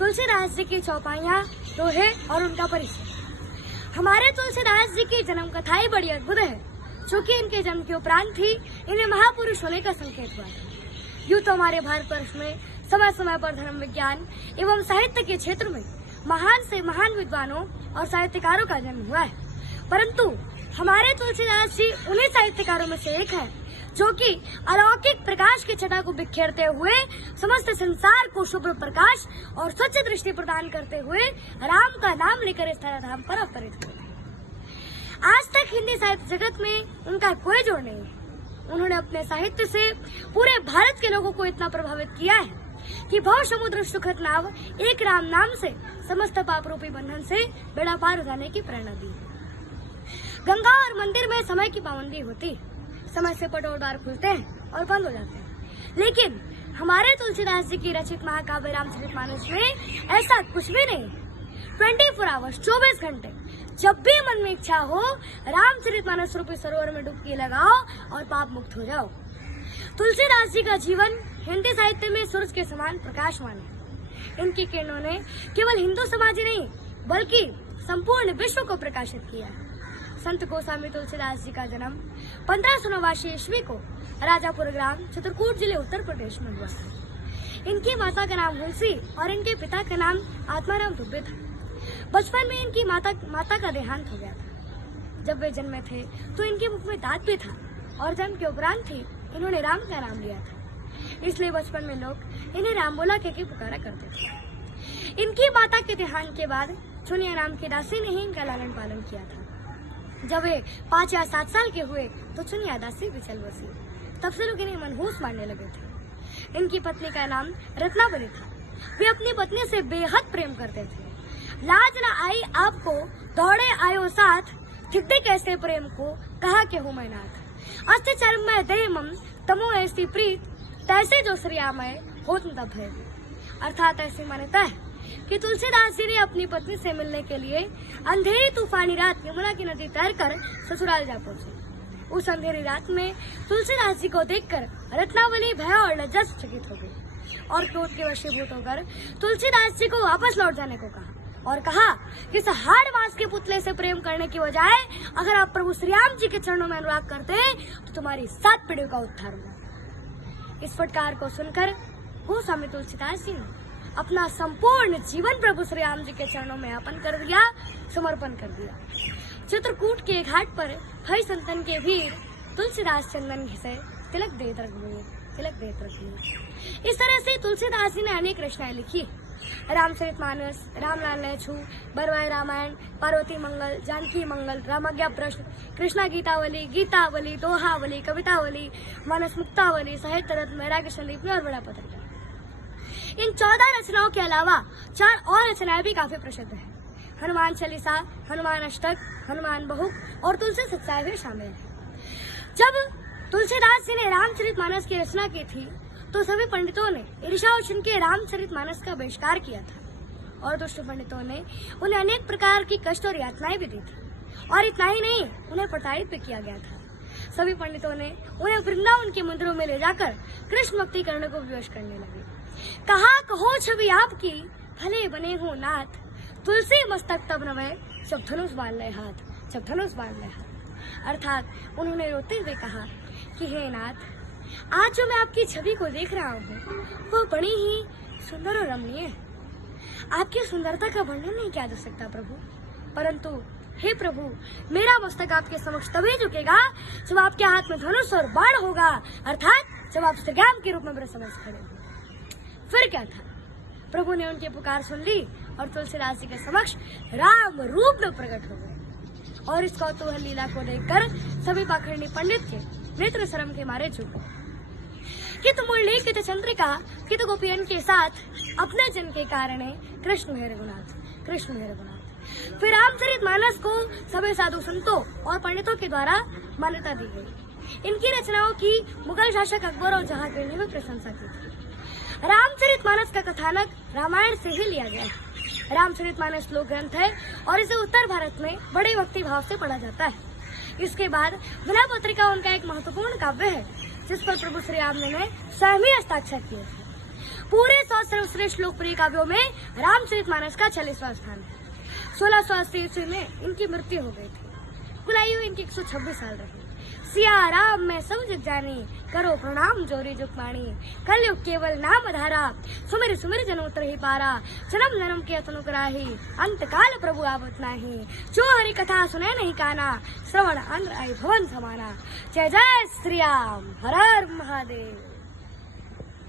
तुलसीदास जी की चौपाइयाँ, दोहे और उनका परिचय। हमारे तुलसीदास जी की जन्म कथा ही बड़ी अद्भुत है। चूँकि इनके जन्म के उपरांत ही इन्हें महापुरुष होने का संकेत हुआ। यूँ तो हमारे भारतवर्ष में समय समय पर धर्म विज्ञान एवं साहित्य के क्षेत्र में महान से महान विद्वानों और साहित्यकारों का जन्म हुआ है, परंतु हमारे तुलसीदास जी उन्हीं साहित्यकारों में से एक है जो कि अलौकिक प्रकाश की छटा को बिखेरते हुए समस्त संसार को शुभ प्रकाश और स्वच्छ दृष्टि प्रदान करते हुए राम का नाम लेकर इस धराधाम पर अवतरित हुए। आज तक हिंदी साहित्य जगत में उनका कोई जोड़ नहीं है। उन्होंने अपने साहित्य से पूरे भारत के लोगों को इतना प्रभावित किया है कि भव समुद्र सुखद नाव एक राम नाम से समस्त पाप रूपी बंधन से बेड़ा पार हो जाने की प्रेरणा दी। गंगा और मंदिर में समय की पाबंदी होती, समय से पट और द्वार खुलते हैं और बंद हो जाते हैं, लेकिन हमारे तुलसीदास जी की रचित महाकाव्य रामचरितमानस में ऐसा कुछ भी नहीं। 24 आवर्स 24 घंटे जब भी मन में इच्छा हो रामचरितमानस रूपी सरोवर में डुबकी लगाओ और पाप मुक्त हो जाओ। तुलसीदास जी का जीवन हिंदी साहित्य में सूरज के समान प्रकाशमान है। इनकी किरणों ने केवल हिंदू समाज ही नहीं बल्कि संपूर्ण विश्व को प्रकाशित किया है। संत गोस्वामी तुलसीदास जी का जन्म 1589 ईस्वी को राजापुर ग्राम चित्रकूट जिले उत्तर प्रदेश में हुआ था। इनकी माता का नाम हुलसी और इनके पिता का नाम आत्माराम दुबे था। बचपन में इनकी माता का देहांत हो गया था। जब वे जन्मे थे तो इनके मुख में दांत भी था और जन्म के उपरांत ही इन्होंने राम का नाम लिया था। इसलिए बचपन में लोग इन्हें राम बोला कहकर पुकारा करते थे। इनकी माता के देहांत के बाद चुनिया नाम की दासी ने ही इनका लालन पालन किया था। जब वे 5 या 7 साल के हुए तो चुनिया दासी भी चल बसी। तब से लोग इन्हें मनहूस मानने लगे थे। इनकी पत्नी का नाम रत्नावली था। वे अपनी पत्नी से बेहद प्रेम करते थे। लाज न आई आपको दौड़े आयो साथ, थिकते कैसे प्रेम को कहा के हूँ मैं नाथ। अस्ति चर्म में देह मम तमो ऐसी प्रीत, तैसे जो श्रियामय होत न तब भय। अर्थात ऐसी मान्यता है कि तुलसीदास जी ने अपनी पत्नी से मिलने के लिए अंधेरी तूफानी रात यमुना की नदी तैर कर ससुराल जा पहुंचे। उस अंधेरी रात में तुलसीदास जी को देखकर रत्नावली भय और लज्जा से चकित हो गई और क्रोध के वशीभूत होकर तुलसीदास जी को वापस लौट जाने को कहा और कहा कि इस हाड़ मांस के पुतले से प्रेम करने की बजाय अगर आप प्रभु श्री राम जी के चरणों में अनुराग करते तो तुम्हारी 7 पीढ़ियों का उद्धार होगा। इस फटकार को सुनकर गोस्वामी तुलसीदास जी ने अपना संपूर्ण जीवन प्रभु श्री राम जी के चरणों में अर्पण कर दिया, समर्पण कर दिया। चित्रकूट के घाट पर हरि संतन के वीर तुलसीदास चंदन घिसे तिलक देत रखिए। इस तरह से तुलसीदास जी ने अनेक रचनाएं लिखी। रामचरितमानस, रामलाल लहछू, बरवाए रामायण, पार्वती मंगल, जानकी मंगल, रामाज्ञा प्रश्न, कृष्णा गीतावली, गीतावली, दोहावली, कवितावली, मानस मुक्तावली, साहित्य रत्न, वैराग्य संदीपनी और बड़ा पत्र। इन 14 रचनाओं के अलावा 4 और रचनाएं भी काफी प्रसिद्ध हैं। हनुमान चालीसा, हनुमान अष्टक, हनुमान बहुक और तुलसी सत्साय भी शामिल है। जब तुलसीदास जी ने रामचरितमानस की रचना की थी तो सभी पंडितों ने ईर्ष्या और के रामचरितमानस का बहिष्कार किया था और दुष्ट पंडितों ने उन्हें अनेक प्रकार की कष्ट और यातनाएं भी दी थी और इतना ही नहीं, उन्हें प्रताड़ित भी किया गया था। सभी पंडितों ने उन्हें वृंदावन के मंदिरों में ले जाकर कृष्ण भक्ति करने को विवश करने लगे। कहा कहो छवि आपकी भले बने हो नाथ, तुलसी मस्तक तब नवे जब धनुष बांध ले हाथ। अर्थात उन्होंने रोते हुए कहा कि हे नाथ, आज जो मैं आपकी छवि को देख रहा हूँ वो बड़ी ही सुंदर और रमणीय है। आपकी सुंदरता का वर्णन नहीं किया जा सकता प्रभु, परंतु हे प्रभु, मेरा मस्तक आपके समक्ष तभी झुकेगा जब आपके हाथ में धनुष और बाण होगा, अर्थात जब आप श्रीराम के रूप में मेरे समक्ष खड़े होंगे। फिर क्या था, प्रभु ने उनकी पुकार सुन ली और तुलसीदास जी के समक्ष राम रूप में प्रकट हो गए और इस कौतूहल लीला को देखकर सभी पाखंडी पंडित के नेत्र शर्म के मारे झुके। कित मुरली कित चंद्रिका कित गोपियन के साथ अपने जन के कारण कृष्ण है रघुनाथ। फिर रामचरितमानस को सभी साधु संतों और पंडितों के द्वारा मान्यता दी गई। इनकी रचनाओं की मुगल शासक अकबर और जहांगीर ने भी प्रशंसा की थी। रामचरितमानस का कथानक रामायण से ही लिया गया है। रामचरितमानस लोक ग्रंथ है और इसे उत्तर भारत में बड़े भक्ति भाव से पढ़ा जाता है। इसके बाद विनय पत्रिका उनका एक महत्वपूर्ण काव्य है जिस पर प्रभु श्री राम ने स्वयं ही हस्ताक्षर किए थे। पूरे 100 सर्वश्रेष्ठ लोकप्रिय काव्यों में रामचरितमानस का 46वां स्थान है। 1680 ईस्वी में इनकी मृत्यु हो गई थी। कुल आयु इनकी 126 साल रही। सिया राम मैं सब जग जानी, करो प्रणाम जोरी जुग पाणी। कलयुग केवल नाम धारा, सुमिर सुमिर जन उतर ही पारा। जन्म जन्म के अतनु कराही, अंत काल प्रभु आवत नाही। जो हरि कथा सुने नहीं काना, श्रवण अंग आई भवन समाना। जय जय श्री राम, हर हर महादेव।